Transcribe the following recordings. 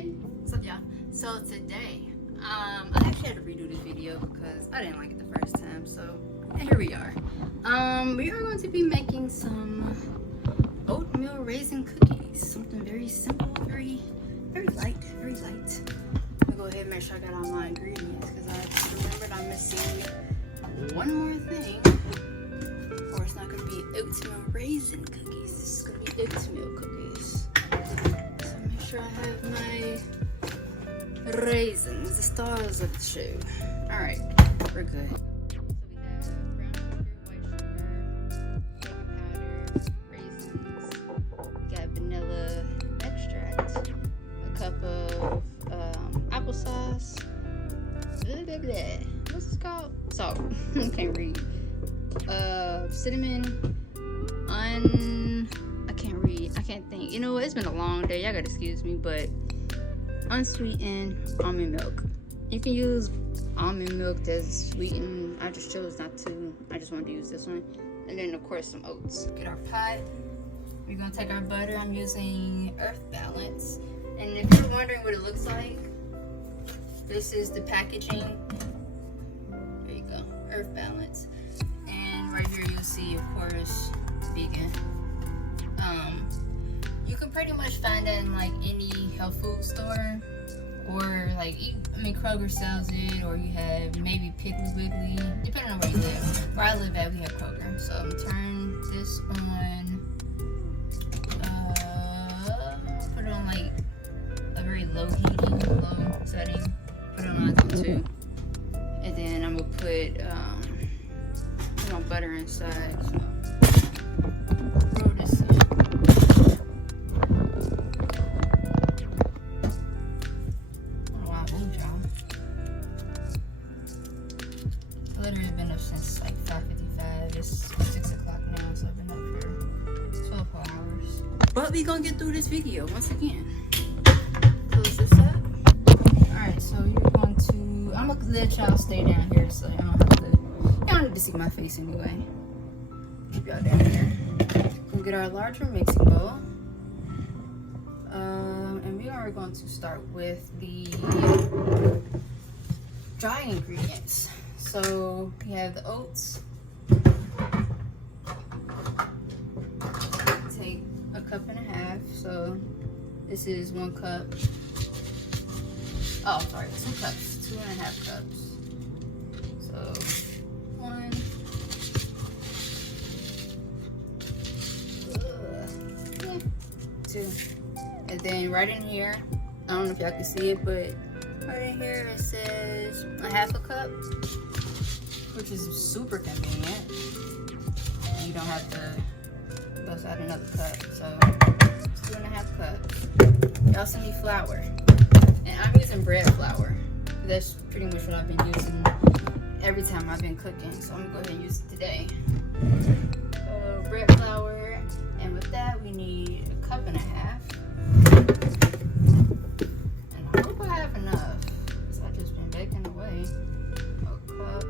Hey, what's up, y'all? So today, I actually had to redo this video because I didn't like it the first time. So here we are. We are going to be making some oatmeal raisin cookies. Something very simple, very light, very light. Let me go ahead and make sure I got all my ingredients because I just remembered I'm missing one more thing, or it's not going to be oatmeal raisin cookies. This is going to be oatmeal cookies. So make sure I have my raisins, the stars of the show. All right, we're good. So we have brown sugar, white sugar, baking powder, raisins. We got vanilla extract, a cup of applesauce. Blah, blah, blah. What's this called? Salt. I can't read. Cinnamon. I can't think. You know what? It's been a long day. Y'all gotta excuse me, but unsweetened almond milk. You can use almond milk that's sweetened. I just chose not to. I just wanted to use this one. And then of course some oats. Get our pot. We're gonna take our butter. I'm using Earth Balance. And if you're wondering what it looks like, this is the packaging. There you go, Earth Balance. And right here you'll see, of course, vegan. You can pretty much find that in like any health food store, or like Kroger sells it, or you have maybe Piggly Wiggly, depending on where you live. Where I live at, we have Kroger. So I'm gonna turn this on. Put it on like a very low setting. Put it on like 2, and then I'm gonna put my butter inside. So throw this in. Literally been up since like 5:55. It's 6 o'clock now, so I've been up for 12 hours. But we gonna get through this video once again. Close this up. Alright, so you're going to, I'm gonna let y'all stay down here so y'all don't need to see my face anyway. Keep y'all down here. We'll get our larger mixing bowl. And we are going to start with the dry ingredients. So we have the oats. Take a cup and a half. So this is 1 cup. Oh, sorry, 2 cups, 2.5 cups. So 1. 2. And then right in here, I don't know if y'all can see it, but right in here it says 1/2 cup, which is super convenient. And you don't have to bust out another cup. So 2.5 cups. Y'all see me flour. And I'm using bread flour. That's pretty much what I've been using every time I've been cooking. So I'm gonna go ahead and use it today. Bread flour. And with that we need 1.5 cups. And I hope I have enough, because I've just been baking away. 1 cup.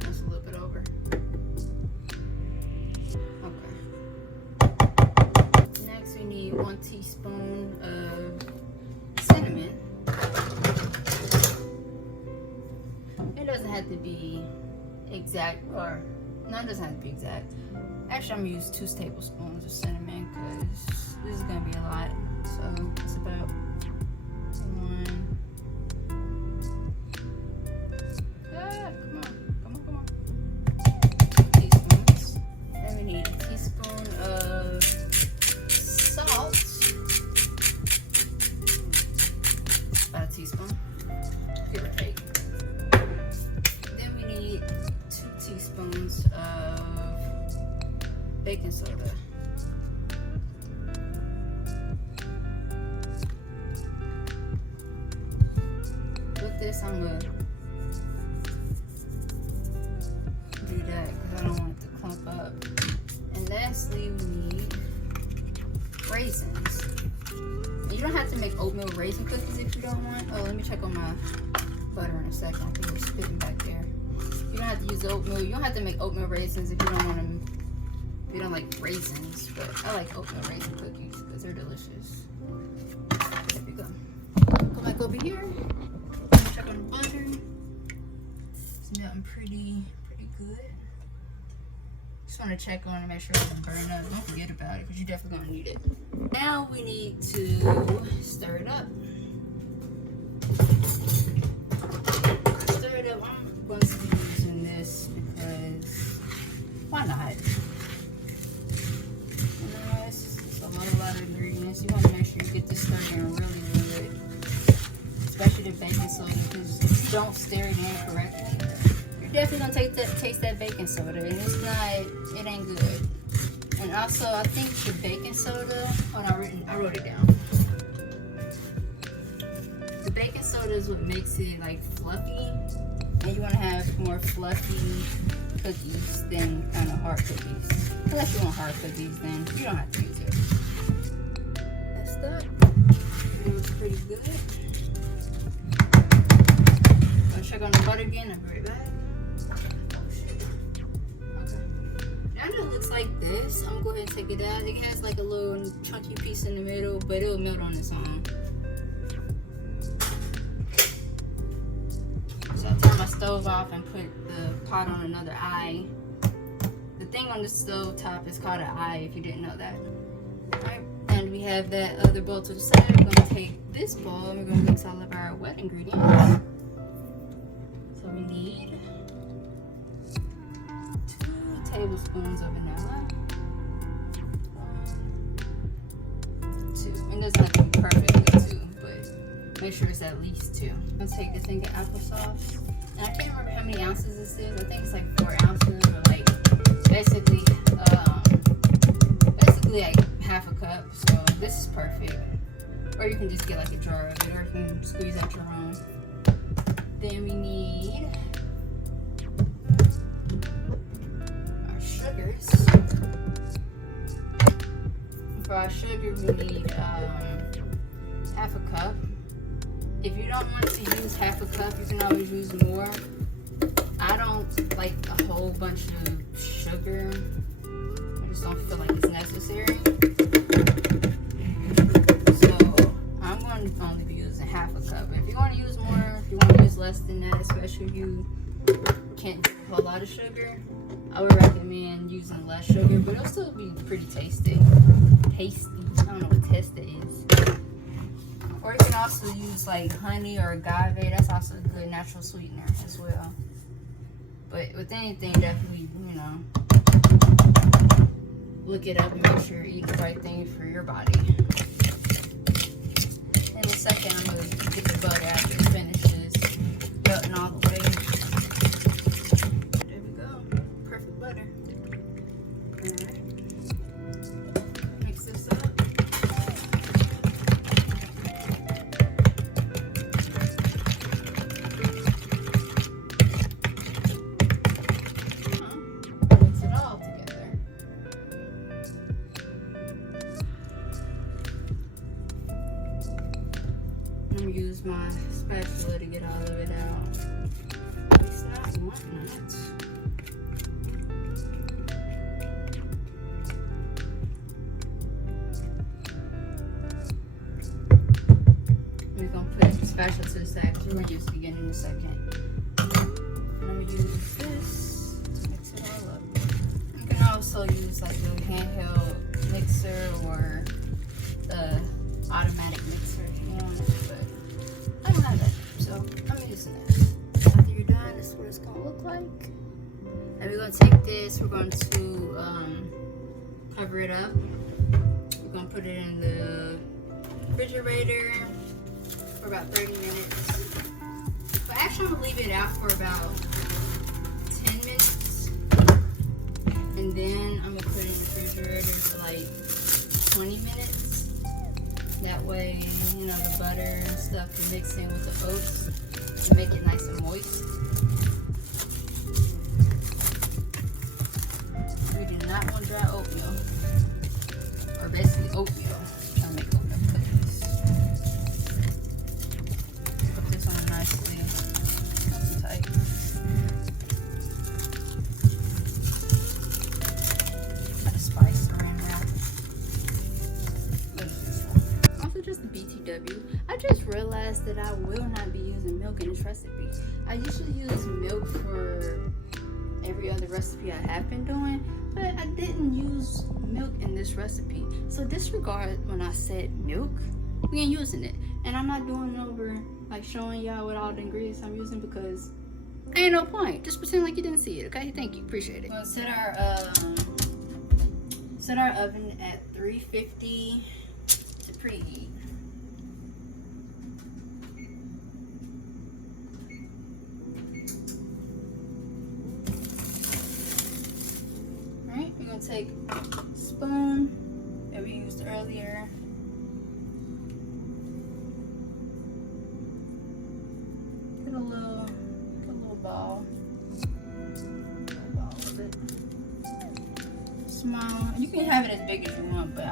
That's a little bit over. Okay. Next we need 1 teaspoon of cinnamon. It doesn't have to be exact, or no, it doesn't have to be exact. Actually, I'm gonna use 2 tablespoons of cinnamon because this is gonna be a lot. So it's about 1. Come on. 2 teaspoons. Then we need a teaspoon of salt. About a teaspoon, give or take. Then we need 2 teaspoons of baking soda. With this, I'm gonna do that because I don't want it to clump up. And lastly, we need raisins. And you don't have to make oatmeal raisin cookies if you don't want. Oh, let me check on my butter in a second. I think it's spitting back there. You don't have to use oatmeal. You don't have to make oatmeal raisins if you don't want to We don't like raisins, but I like oatmeal raisin cookies because they're delicious. There we go. Go back over here. Check on the butter. It's melting pretty good. Just want to check on it, make sure it doesn't burn up. Don't forget about it because you're definitely gonna need it. Now we need to stir it up. Stir it up. I'm going to be using this because why not? It's a lot of ingredients. You want to make sure you get this stirred in really good, especially the baking soda, because if you don't stir it in correctly, you're definitely gonna taste that baking soda, and it ain't good. And also, I think the baking soda. Oh, I wrote it down. The baking soda is what makes it like fluffy, and you want to have more fluffy cookies than kind of hard cookies. Unless you want hard cookies, then you don't have to use it. That's that. It looks pretty good. I'll check on the butter again. I'll be right back. Oh shit. Okay. Now that it looks like this, I'm gonna go ahead and take it out. It has like a little chunky piece in the middle, but it'll melt on its own. So I'll turn my stove off and put the pot on another eye. The thing on the stove top is called an eye, if you didn't know that. Alright, and we have that other bowl to the side. We're going to take this bowl and we're going to mix all of our wet ingredients. So we need 2 tablespoons of vanilla. 1, 2. And it doesn't have to be perfectly 2, but make sure it's at least 2. I'm going to take this thing of applesauce. And I can't remember how many ounces this is. I think it's like 4 ounces, or like basically like half a cup. So this is perfect. Or you can just get like a jar of it, or you can squeeze out your own. Then we need our sugars. For our sugar, we need half a cup. If you don't want to use half a cup, you can always use more. I don't like a whole bunch of sugar. I just don't feel like it's necessary. So I'm going to only be using half a cup. If you want to use more, if you want to use less than that, especially if you can't do a whole lot of sugar, I would recommend using less sugar, but it'll still be pretty tasty. Tasty. I don't know what tasty is. Or you can also use like honey or agave. That's also a good natural sweetener as well. But with anything, definitely, you know, look it up and make sure you eat the right thing for your body. In a second, I'm going to get the butter after it finishes melting all the way. There we go. Perfect butter. Alright. Mix this up. Use my spatula to get all of it out. At least not one nut. We're going to put the spatula to the side because we're going to use it again in a second. I'm going to use this to mix it all up. You can also use like a handheld mixer or the automatic mixer if you want, but I don't have that, so I'm using this. After you're done, this is what it's going to look like. And we're going to take this, we're going to cover it up. We're going to put it in the refrigerator for about 30 minutes. But actually, I'm going to leave it out for about 10 minutes. And then I'm going to put it in the refrigerator for like 20 minutes. That way, you know, the butter and stuff can mix in with the oats and make it nice and moist. We do not want dry oatmeal, or basically oatmeal. I'll make oatmeal cookies. Put this on nicely, nice and tight. realized that I will not be using milk in this recipe. I usually use milk for every other recipe I have been doing, but I didn't use milk in this recipe. So disregard when I said milk. We ain't using it. And I'm not doing it over like showing y'all what all the ingredients I'm using because ain't no point. Just pretend like you didn't see it, okay? Thank you, appreciate it. We'll set our oven at 350 to preheat. Alright, we're gonna take a spoon that we used earlier. Get a little ball. Of it. Small. You can have it as big as you want, but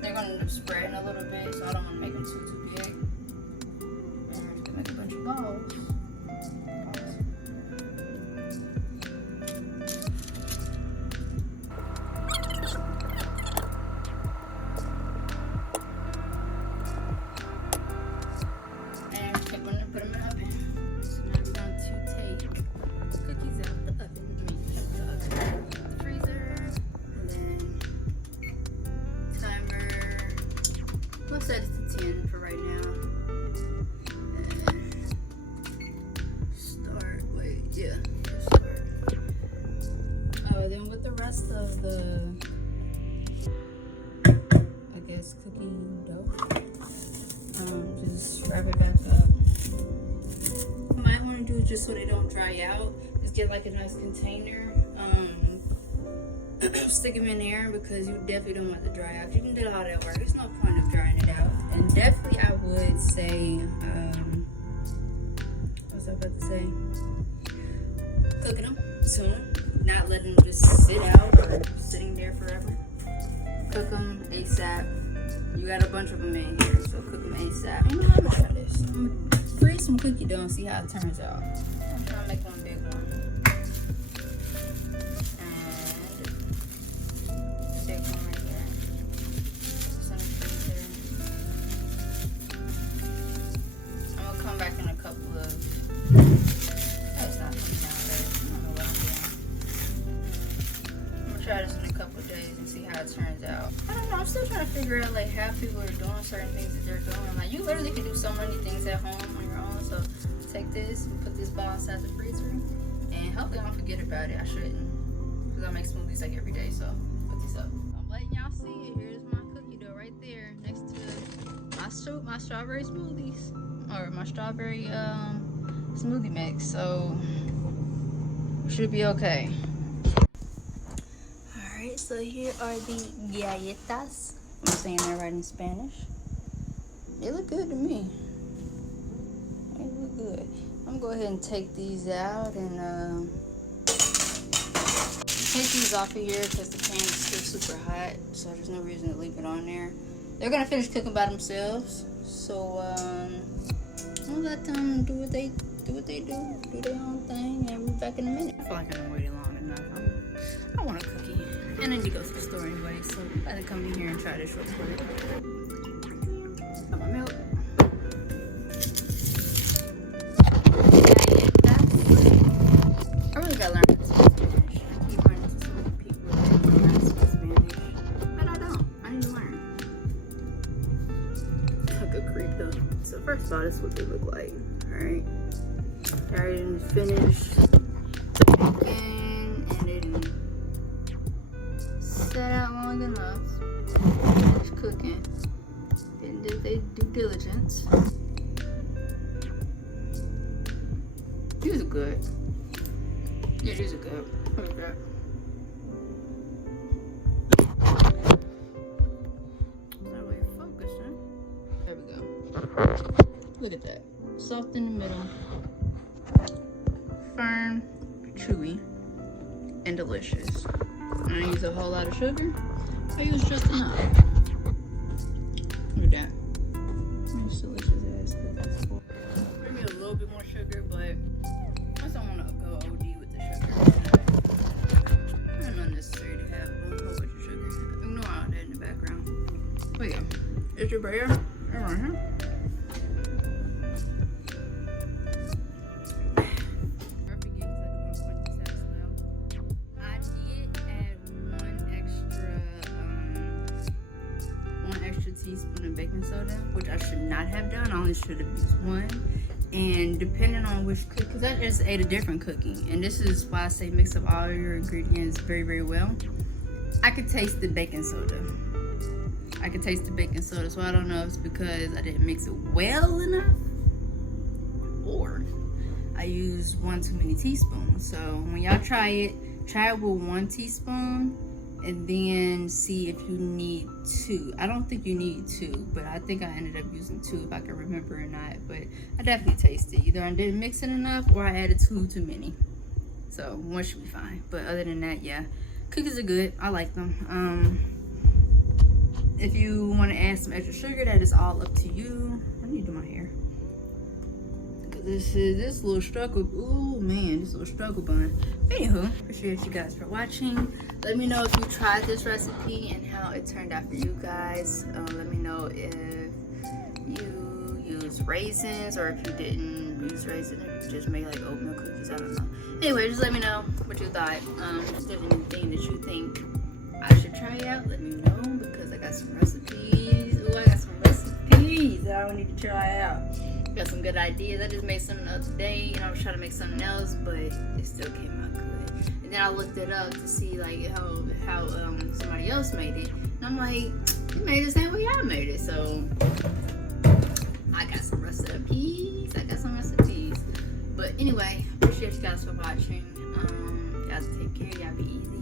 they're gonna end up spreading a little bit, so I don't want to make them too big. And we're just gonna make a bunch of balls. Set it to 10 for right now. Start. Then with the rest of the, I guess, cookie dough, just wrap it back up. What you might want to do just so they don't dry out, just get like a nice container. Stick them in there because you definitely don't want it to dry out. You can do all that work. There's no point of drying it out. And definitely I would say, what was I about to say? Cooking them soon. Not letting them just sit out or sitting there forever. Cook them ASAP. You got a bunch of them in here, so cook them ASAP. You know, I'm gonna try this. I'm gonna freeze some cookie dough and see how it turns out. I'm trying to make one big one. Take one right there. Some freezer. I'm gonna come back in a couple of. That's not coming out right. I don't know what I'm doing. I'm gonna try this in a couple of days and see how it turns out. I don't know. I'm still trying to figure out like how people are doing certain things that they're doing. Like you literally can do so many things at home on your own. So take this and put this ball inside the freezer, and hopefully I don't forget about it. I shouldn't, because I make smoothies like every day. So. Up. I'm letting y'all see it. Here's my cookie dough right there next to my strawberry smoothies, or my strawberry smoothie mix. So should be okay. Alright, so here are the galletas. I'm saying that right in Spanish. They look good to me. They look good. I'm gonna go ahead and take these out and take these off of here because the pan is still super hot, so there's no reason to leave it on there. They're gonna finish cooking by themselves, so I'll let them do what they do their own thing, and we'll be back in a minute. I feel like I'm waiting long enough. I want a cookie, and I need to go to the store anyway, so I had to come in here and try this real quick. Got my milk. I really gotta learn. So first of all, this is what they look like. Alright. They already finished cooking and they didn't set out long enough. Finished cooking. Then did their due diligence. These are good. Yeah, these are good. Look at that. Look at that. Soft in the middle. Firm, chewy, and delicious. I don't use a whole lot of sugar. I use just enough. Look at that. It's delicious ass cookies. Maybe a little bit more sugar, but I don't want to go OD with the sugar. It's not necessary to have a whole bunch of sugar. Ignore all that in the background. Oh yeah. Is your bear? Right here. teaspoon of baking soda, which I should not have done. I only should have used one. And depending on which cookie, because I just ate a different cookie, and this is why I say mix up all your ingredients very, very well. I could taste the baking soda. I could taste the baking soda, so I don't know if it's because I didn't mix it well enough, or I used one too many teaspoons. So when y'all try it with 1 teaspoon, and then see if you need 2. I don't think you need 2, but I think I ended up using 2 if I can remember or not. But I definitely tasted. Either I didn't mix it enough or I added 2 too many. So 1 should be fine. But other than that, yeah, cookies are good. I like them. If you want to add some extra sugar, that is all up to you. I need to do my hair. This little struggle. Oh man, this little struggle bun. Anywho, appreciate you guys for watching. Let me know if you tried this recipe and how it turned out for you guys. Let me know if you use raisins or if you didn't use raisins, if you just made like oatmeal cookies. I don't know. Anyway, just let me know what you thought. If there's anything that you think I should try out, let me know, because I got some recipes. Oh, I got some recipes that I need to try out. Got some good ideas. I just made something the other day, and I was trying to make something else, but it still came out good. And then I looked it up to see like how somebody else made it, and I'm like, you made it the same way I made it. So I got some recipes. But anyway, appreciate you guys for watching. Y'all take care. Y'all be easy.